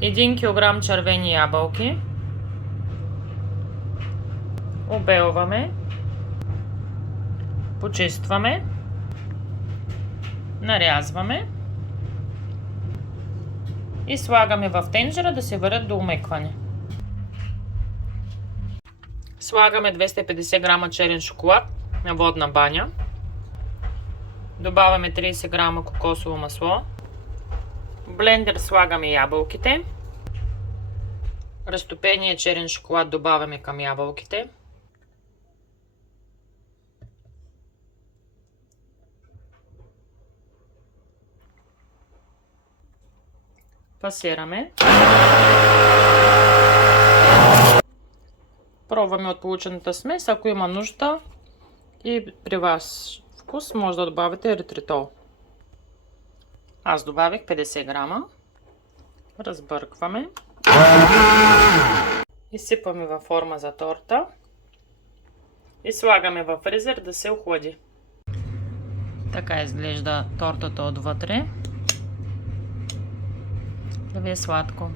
1 кг червени ябълки. Обелваме. Почистваме. Нарязваме. И слагаме в тенджера да се варят до омекване. Слагаме 250 грама черен шоколад на водна баня. Добавяме 30 грама кокосово масло. В блендер слагаме ябълките. Разтопения черен шоколад добавяме към ябълките. Пасираме. Пробваме от получената смес. Ако има нужда и при вас вкус, може да добавите еритритол. Аз добавих 50 грама. Разбъркваме. Изсипваме във форма за торта. И слагаме във фризер да се охлади. Така изглежда тортата отвътре. Да ви е сладко.